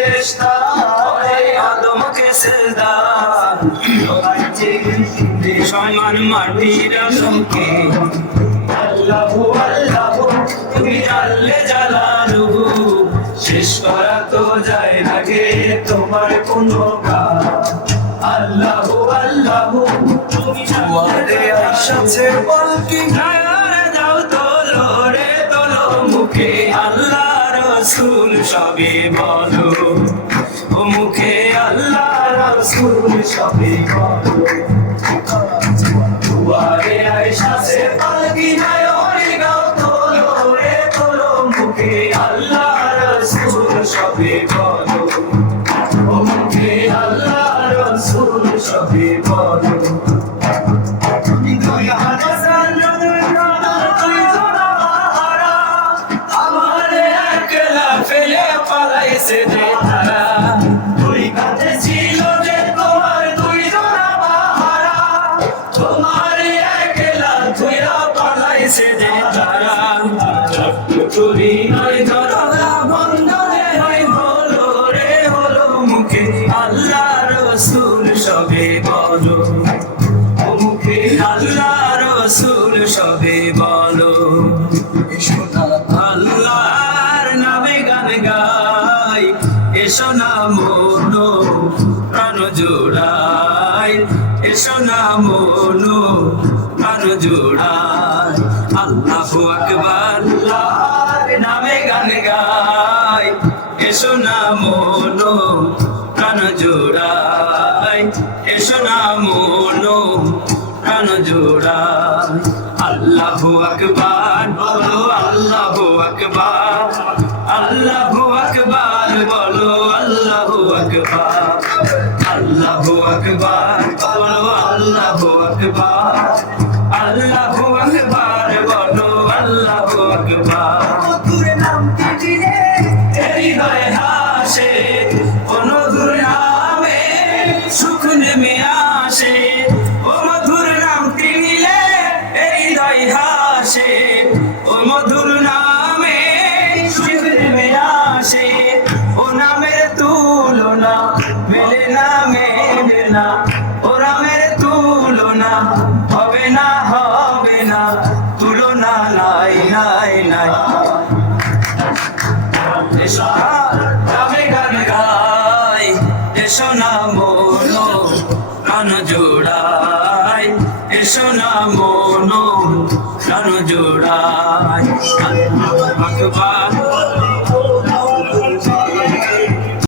ফেরেশতা ওরে আদমকে সিজদা সমান মাটির আদমকে আল্লাহু আল্লাহু তুমি জানলে জালালুহু শেষ করা তো যায় না গে তোমার কোনো কাজ আল্লাহু আল্লাহু তুমি জানলে আইসাছে বলকি গায়ে দাও তোলো রে তোলো মুখে আল্লাহ রাসূল সবে বলো ও মুখে আল্লাহ রাসূল সবে বলো দুয়ারে আইসাছে বলকি গায়ে দাও তোলো রে তোলো মুখে আল্লাহ রাসূল সবে বলো ও মুখে আল্লাহ রাসূল সবে বলো ফেলে পালাইছে যে তারা দুই কাঁধে ছিল যে তোমার দুই জোড়া বাহারা তোমার একলা ধুইরা পালাইছে যে তারা ছোট্ট চুরি নয় ধরা বন্ধনে হয় হলো রে হলো মুখে আল্লাহ রাসূল সবে বলো ও মুখে আল্লাহ রাসূল সবে বলো আল্লাহর নামে গান গাই এসো না মনো প্রাণ জোড়াই এসো না মনো প্রাণ জোড়াই আল্লাহু আকবার আল্লাহর নামে গান গাই এসো না মনো প্রাণ জোড়াই এসো না মনো প্রাণ জোড়াই আল্লাহু আকবার বলো আল্লাহু আকবার আল্লাহু আকবার বলো আল্লাহু আকবার আল্লাহু আকবার বলো আল্লাহু আকবার আল্লাহু আকবার বলো আল্লাহু আকবার মধুর নামটি দিলে হৃদয় হাসে মধুর নামে সুখ নেমে আসে ও মধুর নামটি নিলে হৃদয় হাসে ও মধুর নামে সুখ নেমে আসে ও নামের তুল